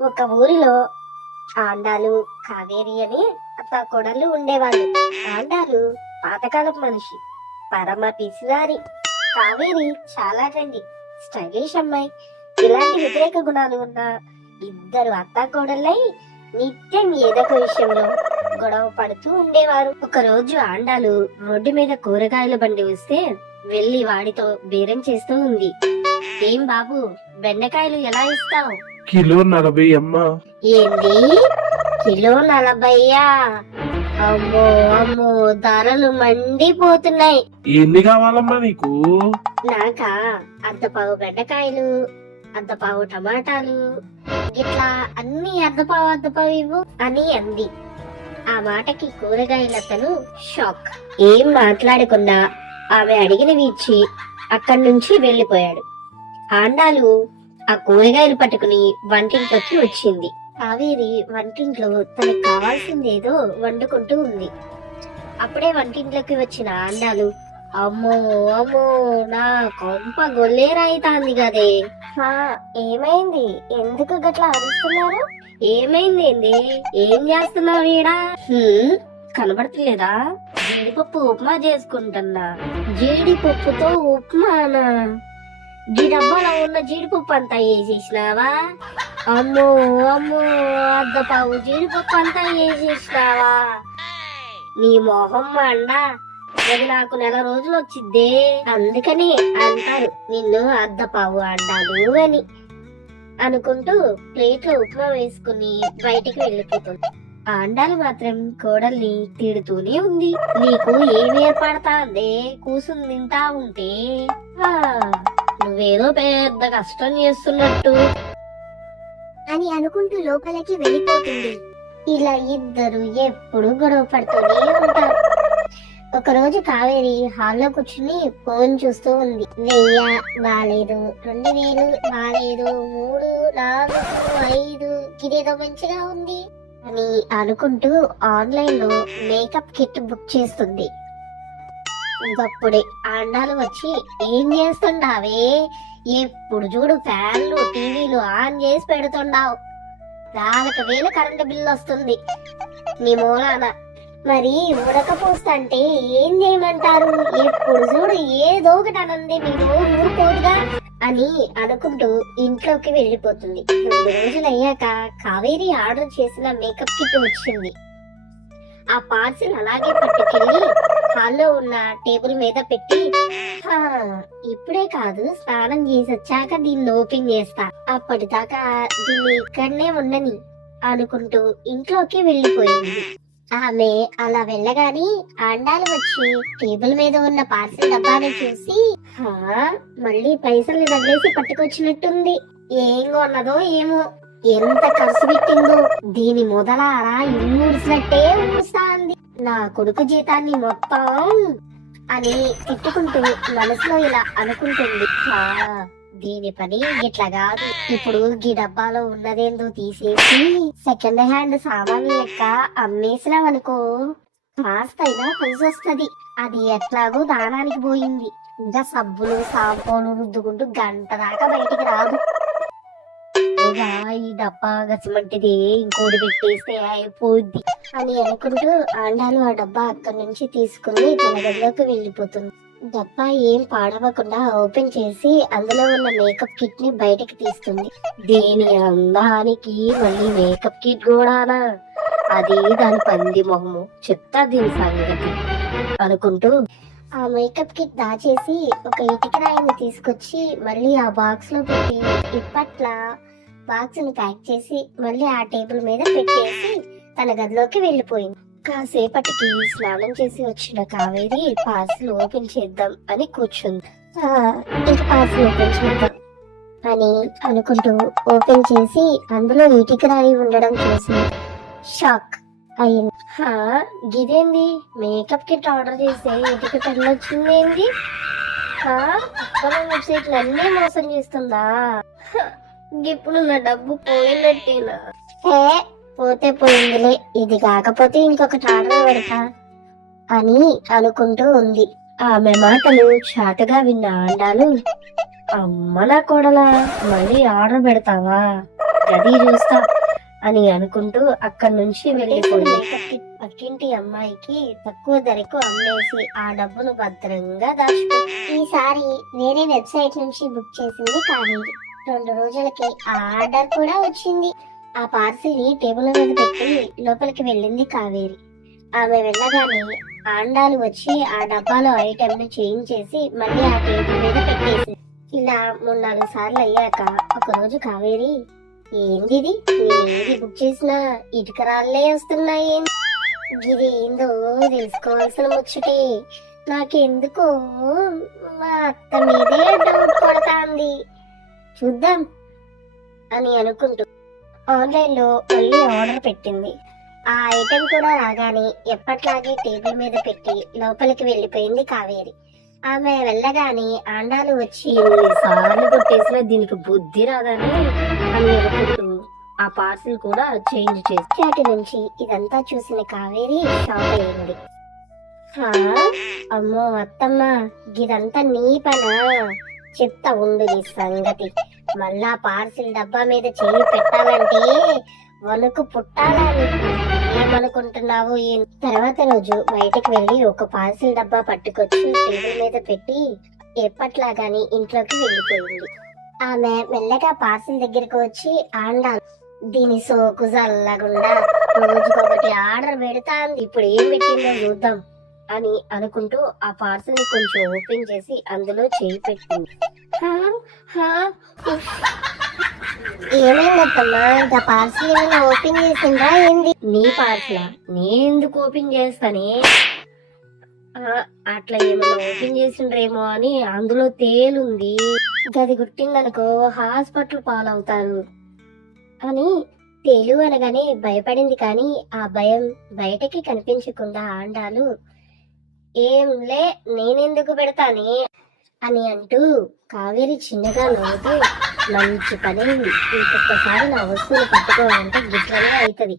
ఒక ఊరిలో ఆండాలు, కావేరి అని కోడళ్ళు ఉండేవాళ్ళు. ఆండాలు పాతకాలపు మనిషి, పరమ పిసినారి. కావేరి చాలా ట్రెండీ, స్టైలిష్ అమ్మాయి. ఇలాంటి వ్యతిరేక గుణాలు ఉన్న ఇద్దరు కోడళ్ళై నిత్యం ఏదో ఒక విషయంలో గొడవ పడుతూ ఉండేవారు. ఒక రోజు ఆండాలు రోడ్డు మీద కూరగాయల బండి వస్తే వెళ్లి వాడితో బేరం చేస్తూ ఉంది. ఏం బాబు, బెండకాయలు ఎలా ఇస్తావు? కిలో 40 అమ్మా. ఏంది, కిలో 40? అమ్మో అమ్మో, ధరలు మండిపోతున్నాయి. ఎన్ని కావాలమ్మా నీకు? నాకా అర్ధపావు బెండకాయలు, అర్ధపావు టమాటాలు, ఇట్లా అన్ని అర్ధపావు ఇవ్వు అని అంది. ఆ మాటకి కూరగాయలతను షాక్. ఏం మాట్లాడకుండా ఆమె అడిగినవి ఇచ్చి అక్కడి నుంచి వెళ్లిపోయాడు. ఆండాలు ఆ కూరగాయలు పట్టుకుని వంటింట్లోకి వచ్చింది. కావేరి వంటింట్లో తనకు కావాల్సిందేదో వండుకుంటూ ఉంది. అప్పుడే వంటింట్లోకి వచ్చిన ఆండాలు, అమ్మో అమ్మో, నా కొంప గొల్లేరాయితాంది కదే. ఏమైంది, ఎందుకు గట్లా అరుస్తున్నారు? ఏమైంది ఏంది, ఏం చేస్తున్నావు ఈడ? కనబడతలేదా? జీడిపప్పు ఉప్మా చేసుకుంటున్నా. జీడిపప్పుతో ఉప్మానా? ఈ డబ్బాలో ఉన్న జీడిపప్పు అంతా వేసేసినావా? అమ్మో అమ్మో, అర్ధపావు జీడిపప్పు అంతా వేసేసినావా? నీ మొహం మండ, అది నాకు నెల రోజులు వచ్చిద్దే. అందుకని అంటారు నిన్ను అర్ధపావు అండాలు అని అనుకుంటూ ప్లేట్లో ఉప్మా వేసుకుని బయటికి వెళ్ళిపోతుంది. ఆండాలు మాత్రం కోడల్ని తిడుతూనే ఉంది. నీకు ఏమి ఏర్పడతాందే, కూసుని తింటా ఉంటే? నువ్వేదో పెద్ద కష్టం చేస్తున్నట్టు అని అనుకుంటూ లోపలికి వెళ్ళిపోతుంది. ఇలా ఇద్దరు ఎప్పుడు గొడవ పడుతూనే ఉంటారు. ఒక రోజు కావేరి హాల్లో కూర్చుని ఫోన్ చూస్తూ ఉంది. 1000 బాలేదు, 2000 బాలేదు, 3, 4, 5 ఇదేదో మంచిగా ఉంది అని అనుకుంటూ ఆన్లైన్ లో మేకప్ కిట్ బుక్ చేస్తుంది. ఇంకప్పుడే ఆండాలు వచ్చి, ఏం చేస్తుండావే? ఎప్పుడు చూడు ఫ్యాన్లు, టీవీలు ఆన్ చేసి పెడుతుండావు. 4000 కరెంటు బిల్లు వస్తుంది నీ మూలాన. మరి ఉడకపోస్తంటే ఏం చేయమంటారు? ఎప్పుడు చూడు ఏదో ఒకటి అనందే, మీరు ఊరుకోదుగా అని అనుకుంటూ ఇంట్లోకి వెళ్ళిపోతుంది. 2 రోజులు అయ్యాక కావేరి ఆర్డర్ చేసిన మేకప్ కిట్ వచ్చింది. ఆ పార్సిల్ అలాగే పట్టుకెళ్ళి హాల్లో ఉన్న టేబుల్ మీద పెట్టి, ఇప్పుడే కాదు, స్నానం చేసి వచ్చాక దీన్ని ఓపెన్ చేస్తా, అప్పటిదాకా దీన్ని ఇక్కడనే ఉండని అనుకుంటూ ఇంట్లోకి వెళ్ళిపోయింది. ఆమె అలా వెళ్ళగానే ఆండాలు వచ్చి టేబుల్ మీద ఉన్న పార్సిల్ డబ్బాని చూసి, మళ్ళీ పైసల్ని తగిలేసి పట్టుకొచ్చినట్టుంది. ఏం కొన్నదో ఏమో, ఎంత ఖర్చు పెట్టిందో, దీని మొదలారా ఇల్లు ఊడ్చినట్టే ఊస్తాంది. నా కొడుకు జీతాన్ని మొత్తం అని తిట్టుకుంటూ మనసులో ఇలా అనుకుంటుంది. దీని పని ఇట్లా కాదు, ఇప్పుడు ఈ డబ్బాలో ఉన్నదేందో తీసేసి సెకండ్ హ్యాండ్ సామాన్లు లెక్క అమ్మేసినామనుకో కాస్తైనా కలిసి వస్తది. అది ఎట్లాగో దానానికి పోయింది. ఇంకా సబ్బులు షాంపూలు రుద్దుకుంటూ గంట దాకా బయటికి రాదు. ఈ డబ్బా గసిమంటిది ఇంకోటి పెట్టేస్తే అయిపోద్ది అని అనుకుంటూ ఆండాలు ఆ డబ్బా అక్కడి నుంచి తీసుకుని తన గదిలోకి వెళ్ళిపోతుంది. డబ్బా ఏం పాడవకుండా ఓపెన్ చేసి అందులో ఉన్న మేకప్ కిట్ ని బయటకి తీస్తుంది. దీని అందానికి మళ్ళీ మేకప్ కిట్ కూడానా? అది దాని పంది మొహము, చెప్తా దీని సంగతి అనుకుంటూ ఆ మేకప్ కిట్ దాచేసి ఒక ఇటుక రాయిని తీసుకొచ్చి మళ్ళీ ఆ బాక్స్ లో పెట్టి ఇప్పట్లా బాక్స్ ని ప్యాక్ చేసి మళ్ళీ ఆ టేబుల్ మీద పెట్టేసి తన గదిలోకి వెళ్ళిపోయింది. కాసేపటికి స్నానం చేసి వచ్చిన కావేరి పార్సిల్ ఓపెన్ చేద్దాం అని కూర్చుంది. ఇంక పార్సిల్ ఓపెన్ చేద్దాం అని అనుకుంటూ ఓపెన్ చేసి అందులో ఇటుక రాయి ఉండడం చూసి షాక్ అయింది. గిదేంది, మేకప్ కిట్ ఆర్డర్ చేస్తే ఇటుక పెళ్ళి వచ్చిందేంది? వెబ్సైట్లు అన్నీ మోసం చేస్తుందా? ఇప్పుడు నా డబ్బు పోయినట్టేనా? పోతే పోయిందిలే, ఇది కాకపోతే ఇంకొకటి ఆర్డర్ పెడతా అని అనుకుంటూ ఉంది. ఆమె మాటలు చాటుగా విన్న ఆండాలు, అమ్మ నా కోడలా, మళ్ళీ ఆర్డర్ పెడతావా? గది చూస్తా అని అనుకుంటూ అక్కడి నుంచి వెళ్ళిపోయింది. పక్కింటి అమ్మాయికి తక్కువ ధరకు అమ్మేసి ఆ డబ్బును భద్రంగా దాచుకుంది. ఈసారి వేరే వెబ్సైట్ నుంచి బుక్ చేసింది కావేరి. 2 రోజులకి ఆ ఆర్డర్ కూడా వచ్చింది. ఆ పార్సిల్ ని టేబుల్ మీద పెట్టి లోపలికి వెళ్ళింది కావేరి. ఆమె వెళ్ళగానే ఆండాలు వచ్చి ఆ డబ్బాలో ఐటెం ని చేంజ్ చేసి మళ్ళీ ఆ టేబుల్ మీద పెట్టేసింది. ఇలా 3-4 సార్లు అయ్యాక ఒక రోజు కావేరి, ఏందిది, నేనేది బుక్ చేసినా ఇటుక రాళ్ళే వస్తున్నాయి, ఇది ఏందో తెలుసుకోవాల్సిన ముచ్చటే, నాకెందుకో మా అత్త మీదే డౌట్ పడతాంది, చూద్దాం అని అనుకుంటూ ఆన్లైన్ లో మళ్ళీ ఆర్డర్ పెట్టింది. ఆ ఐటెం కూడా రాగానే ఎప్పట్లాగే టేబుల్ మీద పెట్టి లోపలికి వెళ్ళిపోయింది కావేరి. ఆమె వెళ్ళగానే ఆండాలు వచ్చి, ఎన్నిసార్లు కొట్టేసినా దీనికి బుద్ధి రాదని అని అనుకుంటూ ఆ పార్సిల్ కూడా చేంజ్ చేసి చాటి నుంచి ఇదంతా చూసిన కావేరి షాక్ అయింది. అమ్మో అత్తమ్మ, ఇదంతా నీ పనా, చెప్తా ఉండు నీ సంగతి. మళ్ళా పార్సిల్ డబ్బా మీద చేయి పెట్టాలంటే వణుకు పుట్టాలా, ఏమనుకుంటున్నావు? తర్వాత రోజు బయటకు వెళ్లి ఒక పార్సిల్ డబ్బా పట్టుకొచ్చి టేబుల్ మీద పెట్టి ఎప్పట్లాగాని ఇంట్లోకి వెళ్ళిపోయింది. ఆమె మెల్లగా పార్సిల్ దగ్గరకు వచ్చి, ఆండా దీని సోకు జల్లగుండా రోజుకొకటి ఆర్డర్ పెడతాంది, ఇప్పుడు ఏం పెట్టిందో చూద్దాం అని అనుకుంటూ ఆ పార్సిల్ ని కొంచెం ఓపెన్ చేసి అందులో చేయి పెట్టింది. ఏమైందమ్మా, ఇంకా పార్సిల్ ఏమైనా ఓపెన్ చేసిందా ఏంది? నీ పార్సిల్ నేనెందుకు ఓపెన్ చేస్తానే, అట్లా ఏమైనా ఓపెన్ చేసిండ్రేమో అని అందులో తేలుంది, గది గుట్టిందనుకో హాస్పిటల్ పాలవుతారు అని తేలు అనగానే భయపడింది. కానీ ఆ భయం బయటకి కనిపించకుండా ఆండాలు, ఏంలే నేనెందుకు పెడతానే అని అంటూ కావేరి చిన్నగా నవ్వుతూ, మంచి పని, ఇంకొకసారి నా వస్తువులు పట్టుకోవాలంటే గిట్లనే అవుతుంది.